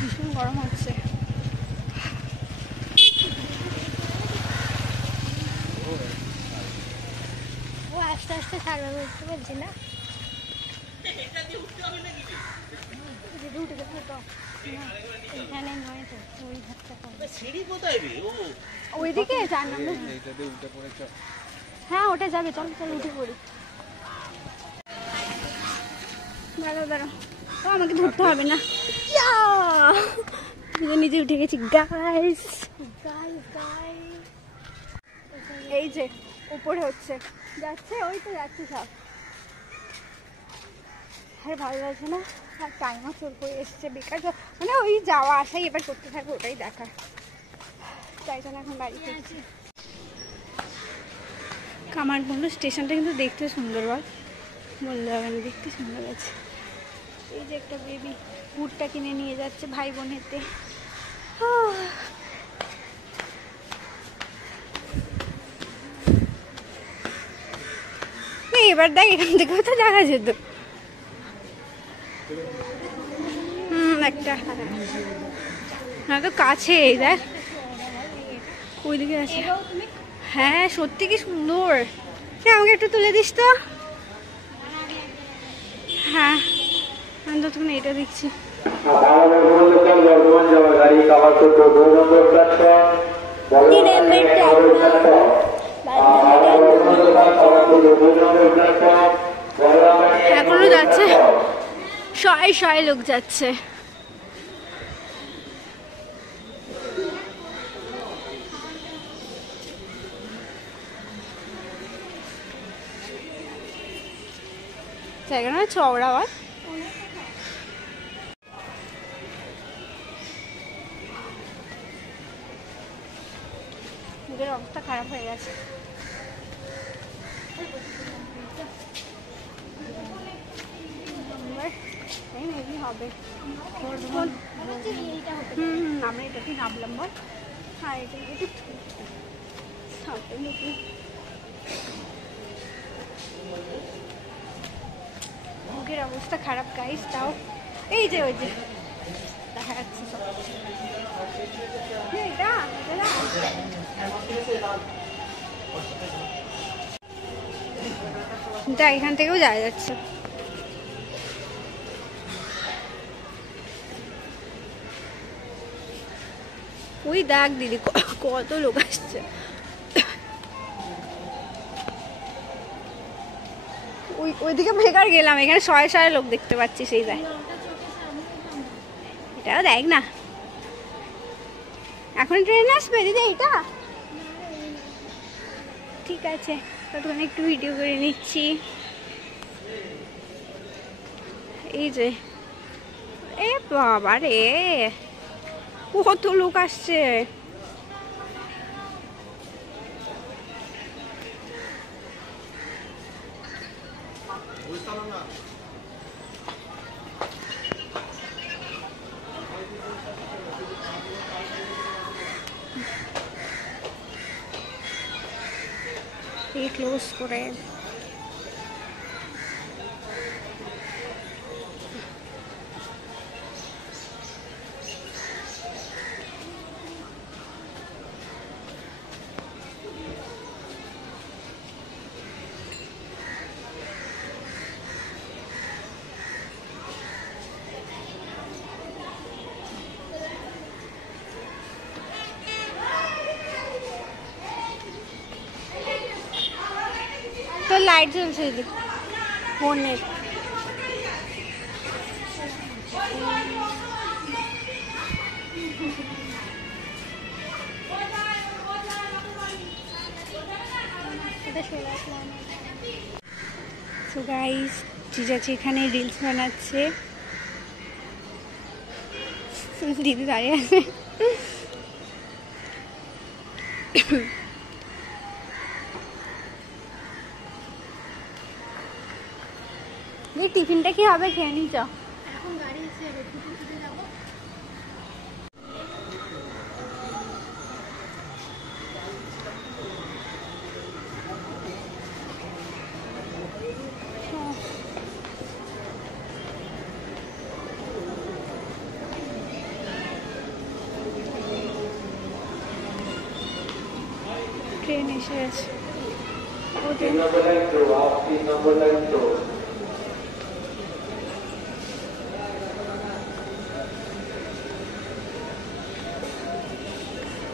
ভীষণ গরম হচ্ছে। ও আস্তে আস্তে ছাড়বে, বুঝতে পারছি না। এখানে নয় তো, ওই ঘাটটা ওইদিকে 4 নম্বর। হ্যাঁ ওটা যাবে, চল চল উঠে পড়ি। দাঁড়াও দাঁড়াও, তো আমাকে ধরতে হবে না, নিজে উঠে গেছি। গাইস গাইস গাইস, এই যে উপরে হচ্ছে, যাচ্ছে, ওই তো যাচ্ছে সব। আর ভালো লাগছে না, আর টাইমও চোর করে এসছে বেকার, মানে ওই যাওয়া আসাই এবার করতে থাকবো, ওটাই দেখা। তাই জন্য এখন বাড়িতে আছি। কামারকুণ্ডু স্টেশনটা কিন্তু দেখতে সুন্দর, বলতে হবে না, দেখতে সুন্দর আছে। এই যে একটা বেবি ভুট্টা কিনে নিয়ে যাচ্ছে ভাই বোনেতে। এবার দেখ এখান থেকেও তো দেখা যেত। একটা না তো কাছে, দেখ ওইদিকে আছে। হ্যাঁ সত্যি কি সুন্দর, আমাকে একটু তুলে দিস তো। হ্যাঁ আমি তো তুমি এটা দেখছি। এখনো যাচ্ছে, শয়ে শয়ে লোক যাচ্ছে। জায়গাটা চওড়া হয়। মুখের অবস্থা খারাপ হয়ে গেছে। হবে আমরা এটাতে নামলাম বল। হ্যাঁ এটা মুখের অবস্থা খারাপ গাইস, তাও এই যে ওই যে দেখা যাচ্ছে সব। এটা এখান থেকেও যাওয়া যাচ্ছে। ওই দেখ দিদি কত লোক আসছে। ওইদিকে বেকার গেলাম, এখানে শয়ে শয়ে লোক দেখতে পাচ্ছি। সেই দেখ, এটাও দেখ না, এখন ট্রেন আসবে দিদি। এইটা ঠিক আছে, ততক্ষণ একটু ভিডিও করে নিচ্ছি। এই যে এ বাবা রে, কত লোক আসছে। এই ক্লোজ করে তো লাইট জ্বলছে ফোনের। সো গাইস জিজাজি এখানে রিলস বানাচ্ছে, দিদি দাঁড়িয়ে আছে। টিফিনটা কি হবে, খেয়ে নিচ। এখন গাড়ি এসে যাবে, ট্রেন এসে গেছে।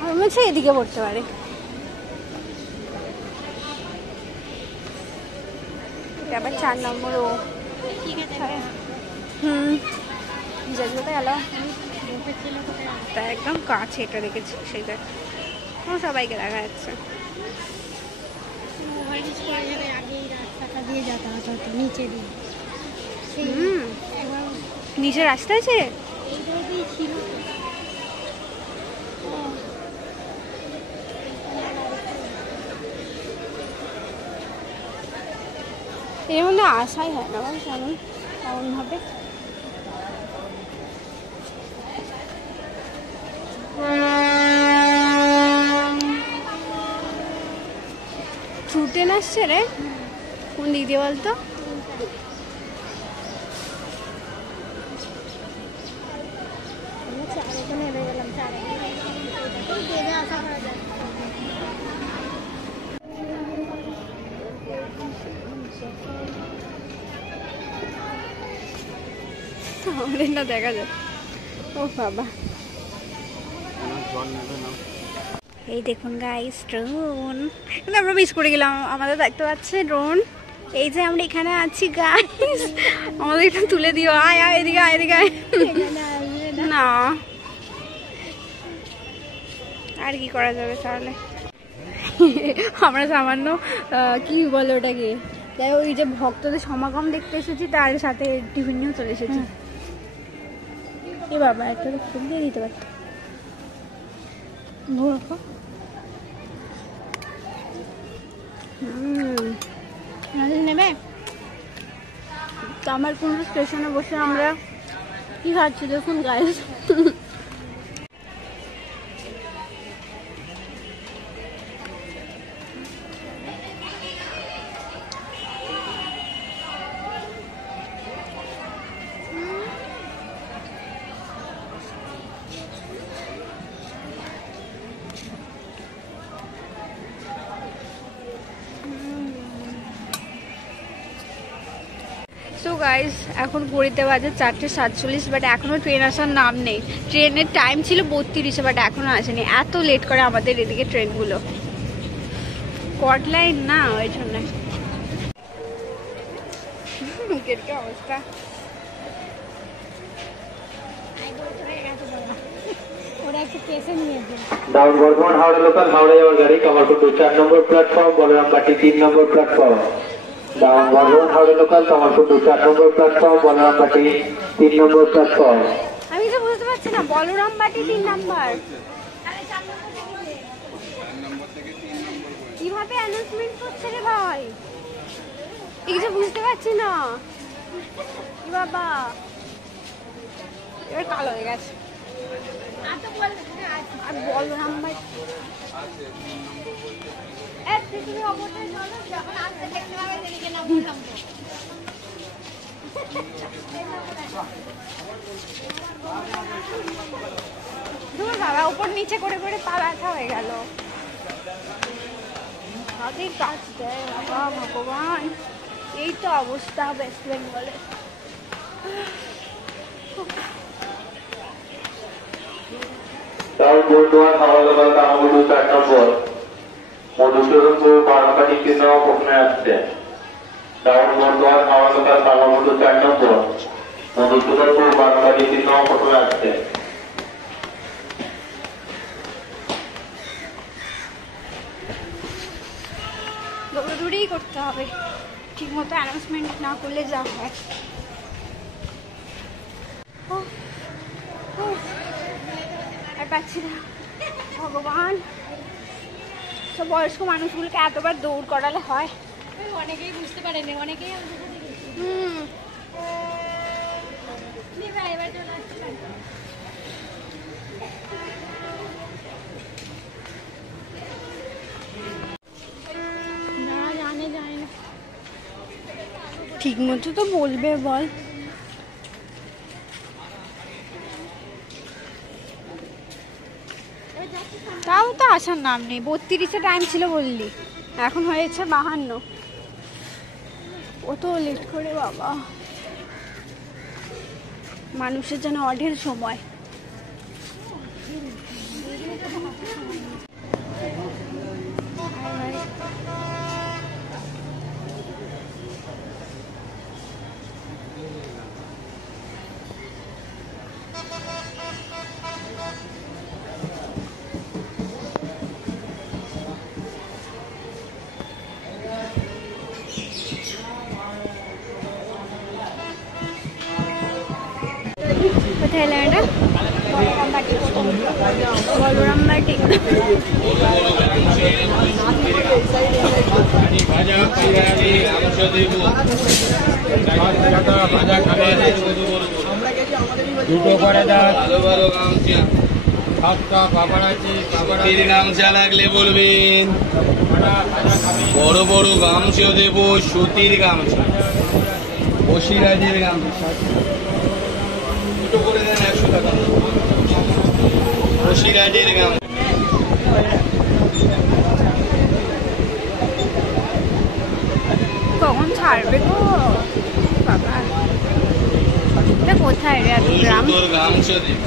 আমার মনে হচ্ছে এদিকে পড়তে পারে। আবার 4 নম্বরও যেগুলোতে গেল তা একদম কাছে এটা দেখেছি সেটা সবাইকে দেখা যাচ্ছে। নিচে রাস্তা আছে এর মধ্যে আসাই হয় না বল কেমন কেমন ভাবে। ট্রেন আসছে রে, কোন দিক দিয়ে বলতো? আমাদের না দেখা যায়। ও বাবা, এই দেখুন গাইস ড্রোন, কিন্তু আমরা মিস করে গেলাম। আমাদের দেখতে পাচ্ছে ড্রোন, এই যে আমরা এখানে আছি গাইস, আমাদের একটু তুলে দিও। আয় আয় এদিকে, আয় এদিকে আয়। না আর কি করা যাবে তাহলে। আমরা সামান্য কি বলে ওটাকে, তাই ওই যে ভক্তদের সমাগম দেখতে এসেছি, তার সাথে টিফিন নিয়েও চলে এসেছি। এ বাবা একটা ফুল দিয়ে দিতে পারত। নেবে কামারকুন্ড স্টেশনে বসে আমরা কি খাচ্ছি দেখুন গাইস। সো গাইস এখন ঘড়িতে বাজে 4:47, বাট এখনো ট্রেন আসার নাম নেই। ট্রেনের টাইম ছিল 32, বাট এখনো আসেনি। এত লেট করে আমাদের এদিকে ট্রেনগুলো, কট লাইন না, ওই জন্য। মুখের কি অবস্থা। ডাউন বর্ধমান হাওড়া লোকাল, হাওড়া যাওয়ার গাড়ি Kamarkunda 4 number platform, Balarambati 3 number platform. Down Bardhaman Howrah local Kamarkunda 4 number platform, Balarambati 3 number platform. আমি তো বুঝতে পারছি না, বলরামবাটি 3 নম্বর কিভাবে অ্যানাউন্সমেন্ট করছে রে ভাই, কিছু বুঝতে পারছি না। কি বাবা, এবার কালো হয়ে গেছে। আর বলরামবাটি বাবা উপর নিচে করে করে পা ব্যথা হয়ে গেল। আগে কাজ দেয় বাবা, ভগবান এই তো অবস্থা ওয়েস্ট বেঙ্গলে। ডাউন বর্ধমান হাওড়া লোকাল কামারকুন্ড 4 নম্বর, মধুসূদনপুর বারাকাটি 3 নম্বর প্রথমে আসছে। ডাউন বর্ধমান হাওড়া লোকাল কামারকুন্ড 4 নম্বর, মধুসূদনপুর বারাকাটি 3 নম্বর প্রথমে আসছে। দৌড়াদৌড়িই করতে হবে, ঠিক মতো অ্যানাউন্সমেন্ট না করলে যা হয়। আর পাচ্ছি না ভগবান, সব বয়স্ক মানুষগুলোকে এতবার দৌড় করালে হয়? অনেকেই বুঝতে পারেনি, অনেকেই ঠিক মতো তো বলবে বল। তাও তো আসার নাম নেই। 32-এ টাইম ছিল বললি, এখন হয়েছে 52। কত লেট করে বাবা, মানুষের যেন অঢেল সময়। কোথায় এলাম এটা? বলরাম বাটি। দুটো করে দাও, ভালো ভালো গামছা, সাতটা কাপড় আছে, কাপড়ের গামছা লাগলে বলবেন। বড় বড় গামছা দেবো, সুতির গামছা, বসিরাজের গামছা। দুটো করে দেন 100 টাকা। বসিরাজের গামছা। কখন ছাড়বে গো বাবা? এটা কোথায় রে? এত গ্রাম। তোর গামছা দেবো।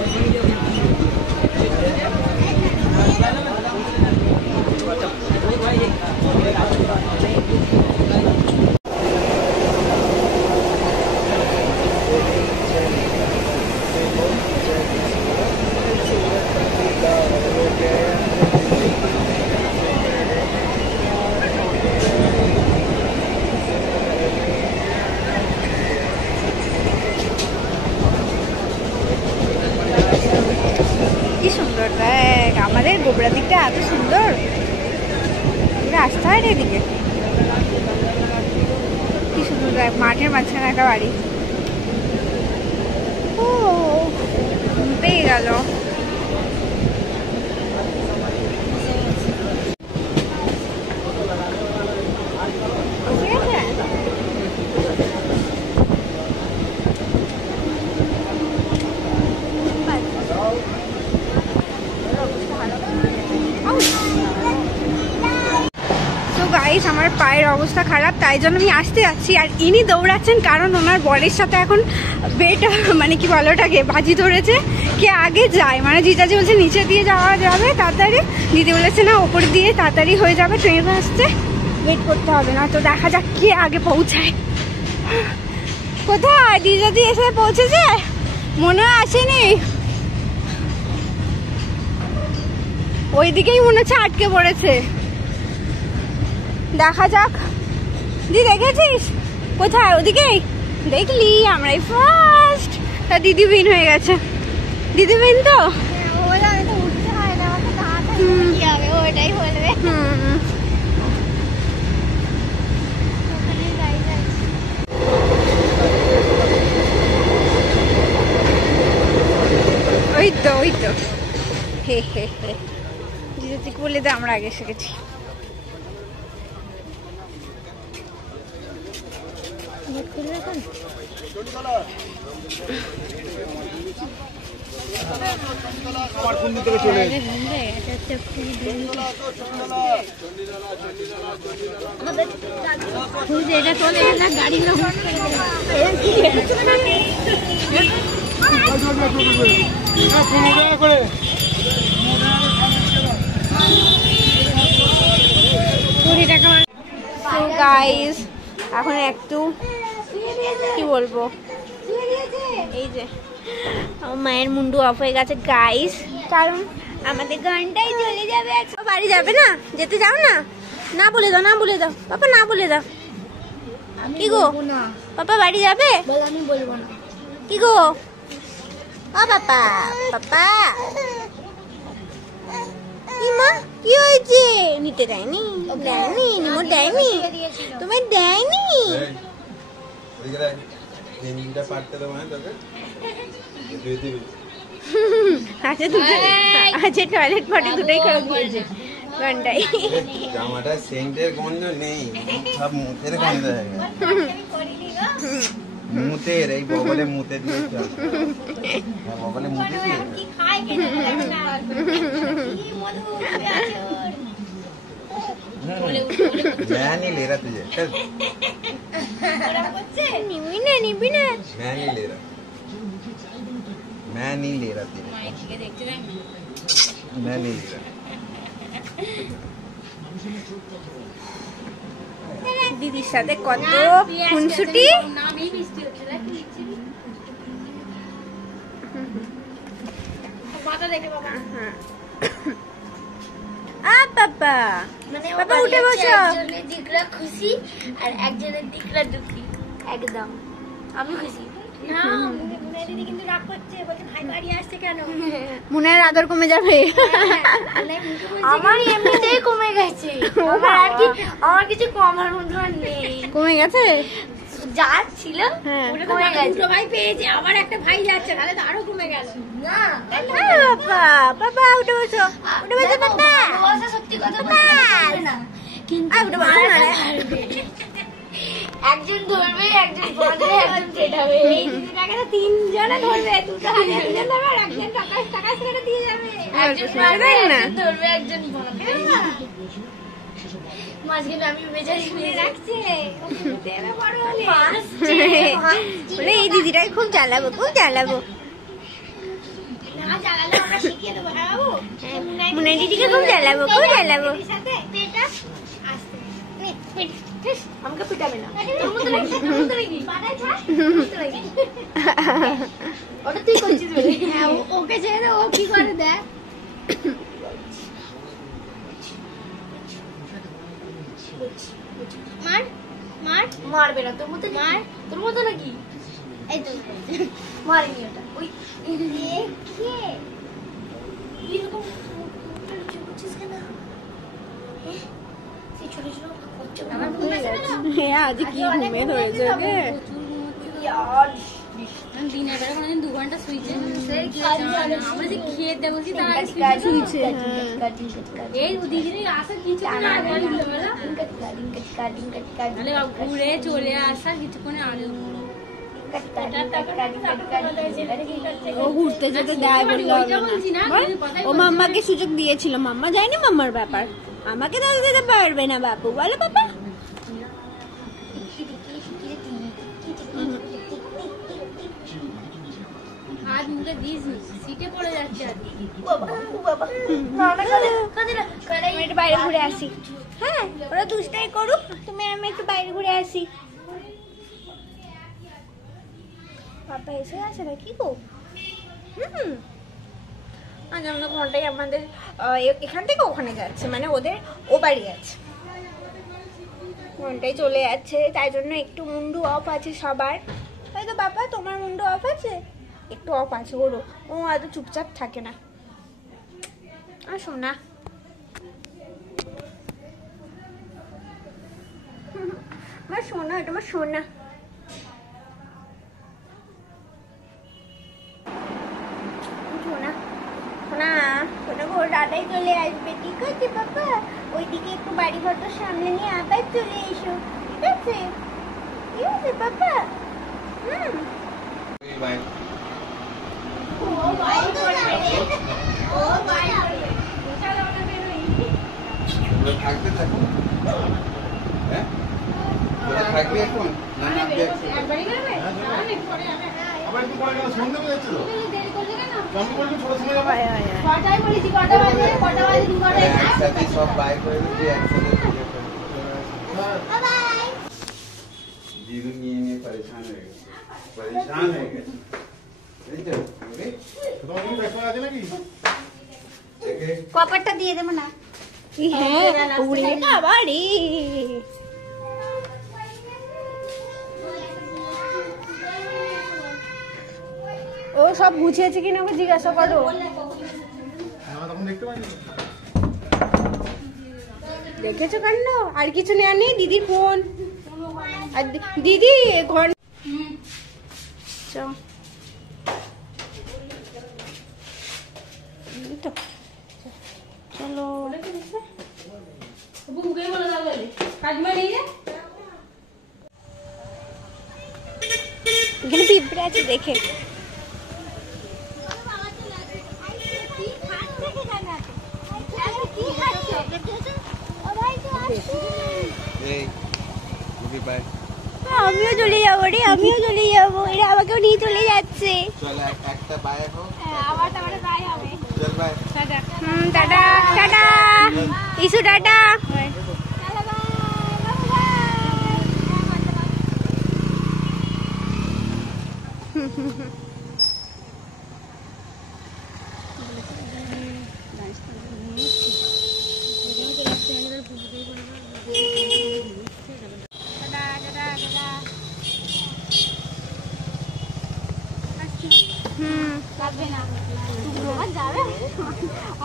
কি সুন্দর দেখ, আমাদের গোবরা দিকটা এত সুন্দর। রাস্তা হয় এদিকে, কি সুন্দর দেখ, মাঠের মাঝখানে একটা বাড়ি। ও পেয়ে গেল। আমার পায়ের অবস্থা খারাপ, তাই জন্য আমি আসতে যাচ্ছি। আর ইনি দৌড়াচ্ছেন কারণ ওনার বরের সাথে এখন বেট মানে কি বলো ওটাকে বাজি ধরেছে, কে আগে যায়। মানে জিজাজি বলছে নিচে দিয়ে যাওয়া যাবে তাড়াতাড়ি, দিদি বলেছে না ওপর দিয়ে তাড়াতাড়ি হয়ে যাবে, ট্রেন আসছে, ওয়েট করতে হবে না। তো দেখা যাক কে আগে পৌঁছায়। কোথায় দিদি এসে পৌঁছেছে? মনে হয় আসেনি, ওইদিকেই মনে হচ্ছে আটকে পড়েছে। দেখা যাক। দিদি দেখেছিস কোথায়? ওদিকেই দেখলি, আমরাই ফার্স্ট। তা দিদি বিন হয়ে গেছে। দিদি বিন তো ওটাই বলবে। ওই তো ওই তো, হে হে হে, দিদি বলে দে আমরা আগে এসে গেছি। এটা চলে না গাড়ি গাইস এখন একটু কি বলবো, এই যে আমার মায়ের মুন্ডু অফ হয়ে গেছে গাইস, কারণ আমাদের গানটাই চলে যাবে। বাড়ি যাবে না? যেতে যাও না, না বলে দাও, না বলে দাও পাপা, না বলে দাও। কি গো পাপা বাড়ি যাবে? আমি বলবো না। কি গো ও পাপা, পাপা কি মা, কি হয়েছে? নিতে দেয়নি, দেয়নি নিমো, দেয়নি তোমায়, দেয়নি। আচ্ছা দুটো, আচ্ছা টয়লেট পটে দুটোই করে দিয়েছে গানটাই। জামাটা সেন্টের গন্ধ নেই, সব মুখের গন্ধ হয়ে গেছে। মুতের এই বগলে মুতে দিয়েছে বগলে মুতে দিয়ে কি খায় কে না কি মধু আছে ওর বলে मैं नहीं ले रहा तुझे चल ওরা করছে নিবি না मैं नहीं ले रहा मैं नहीं ले रहा तेरे মায়ের দিকে দেখতে দেখ मैं नहीं ले रहा দিদির সাথে কত খুনসুটি। নাম এই বৃষ্টি হচ্ছে দেখ মাথা দেখে বাবা বাবা মানে বাবা উঠে বসো। একজনের দিকরা খুশি আর একজনের দিকরা দুঃখী একদম আমি খুশি না মুনে দিদি কিন্তু রাগ করছে বলছে ভাই বাড়ি আসছে কেন মুনের আদর কমে যাবে। আমার এমনিতেই কমে গেছে আমার কিছু কমার মতো আর নেই কমে গেছে যা ছিল হ্যাঁ। ওটা কমে গেছে দুটো ভাই পেয়েছে আবার একটা ভাই যাচ্ছে তাহলে তো আরো কমে গেল না বাবা বাবা উঠে বসো বাবা ভালোবাসা সত্যি কথা বলতে না কিন্তু উঠে বসো না রে। একজন ধরবে একজন বাঁধবে একজন চেটাবে এই দিদিটাকে তো তিনজনে ধরবে দুটো হাতে একজন ধরবে আর একজন টাকা ছেড়ে দিয়ে যাবে একজন বাঁধবে একজন ধরবে একজন বাঁধবে মাঝখানে আমি বেচারি নিয়ে রাখছে দেবে বড় হলে বলে এই দিদিটাকে খুব জ্বালাবো না জ্বালালে আমরা শিখিয়ে দেবো হ্যাঁ বাবু মুনে দিদিকে খুব জ্বালাবো দিদির সাথে পেটা আসতে আমাকে পিটাবে না তোর মতো নাকি পাটায় ছাড় ওটা তুই করছিস বলে হ্যাঁ ওকে ছেড়ে দে ও কি করে দেখ মার মার মারবে না তোর মতো মার তোর মতো নাকি এই তো মারিনি ওটা ওই কে এরকম করছিস কেন এই ছোট ছোট আমার ঘুম আসে না আজ কি ঘুমে ধরেছে ওকে দিনের বেলা কোনোদিন 2 ঘন্টা শুইছে আমরা যে খেয়ে দেবো তার শুয়েছে, এই দিদির আসা কিছু ঘুরে চলে আসা কিছুক্ষণে আগে ও ঘুরতে যেতে দেয় বললো হবে না। বল, ও মাম্মাকে সুযোগ দিয়েছিল, মাম্মা যায়নি মাম্মার ব্যাপার, আমাকে দোষ দিতে পারবে না বাপু, বলো বাবা। হাত মুখে দিস সিটে পড়ে যাচ্ছে আর আমি একটু বাইরে ঘুরে আসি। হ্যাঁ, ওরা দুষ্টাই করুক, তুমি আমি একটু বাইরে ঘুরে আসি। পাপা এসে আছে না কি গো? আজ আমরা ঘন্টায় আমাদের এখান থেকে ওখানে যাচ্ছে, মানে ওদের ও বাড়ি আছে, ঘন্টায় চলে যাচ্ছে, তাই জন্য একটু মুন্ডু অফ আছে সবার। তাই তো বাবা, তোমার মুন্ডু অফ আছে? একটু অফ আছে ওরও, ও এত চুপচাপ থাকে না। আর শোনা আমার শোনা, এটা আমার শোনা। শোনা শোনা শোনা গো, দাদাই চলে আসবে, ঠিক আছে বাবা? ওইদিকে একটু বাড়ি ঘর সামনে নিয়ে আবার চলে এসো, ঠিক আছে? ঠিক আছে বাবা? থাকবে থাকবে, হ্যাঁ থাকবে এখন না না একসাথে সব বাইক করে দিচ্ছি, একসাথে দিদু নিয়ে নিয়ে পরেশান হয়ে গেছে, পরেশান হয়ে গেছে। কপারটা দিয়ে দেবো না? হ্যাঁ, উড়ে না বাড়ি। ও সব গুছিয়েছে কিনা ওকে জিজ্ঞাসা করো। দেখেছো কাণ্ড? আর কিছু নেওয়ার নেই? দিদির ফোন আর দিদি ঘর চলো। আছে দেখে। আমিও চলে যাবো রে, আমিও চলে যাবো। এরা আমাকেও নিয়ে চলে যাচ্ছে। টাটা টাটা ইসু, টাটা।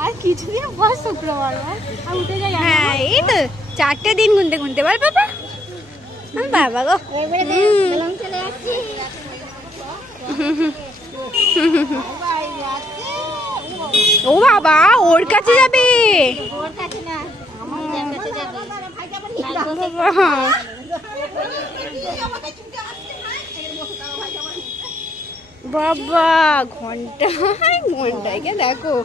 আর কিছুদিন পর শুক্রবার, উঠে যাই। হ্যাঁ এই তো 4টে দিন গুনতে গুনতে বল বাবা। বাবা গো, ও বাবা ওর কাছে যাবে। বাবা ঘন্টায় দেখো।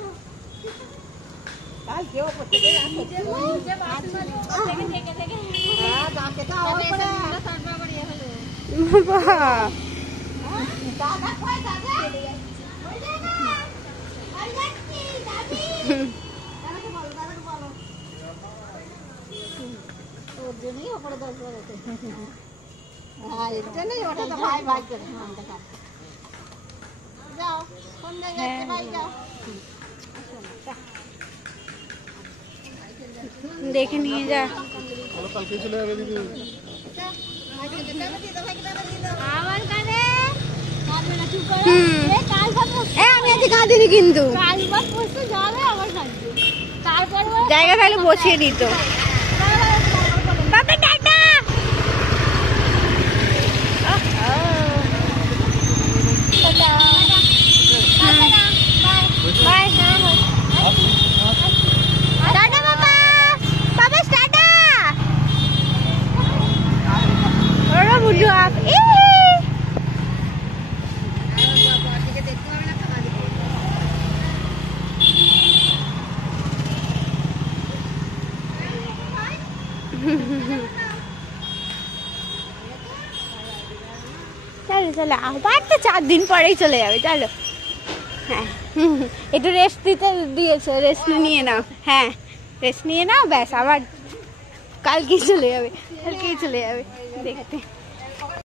দেখে নিয়ে যা। আমি আজকে কাঁদিনি কিন্তু, জায়গা তাহলে বসিয়ে দিত। বাবা টাটা। বাই টাটা বাবা। বাবা টাটা। ওরা বুঝো আপ চলো চলো, আবার তো 4 দিন পরেই চলে যাবে। চলো হ্যাঁ, একটু রেস্ট দিয়েছে, রেস্ট নিয়ে নাও। হ্যাঁ রেস্ট নিয়ে নাও, ব্যাস আবার কালকেই চলে যাবে দেখতে।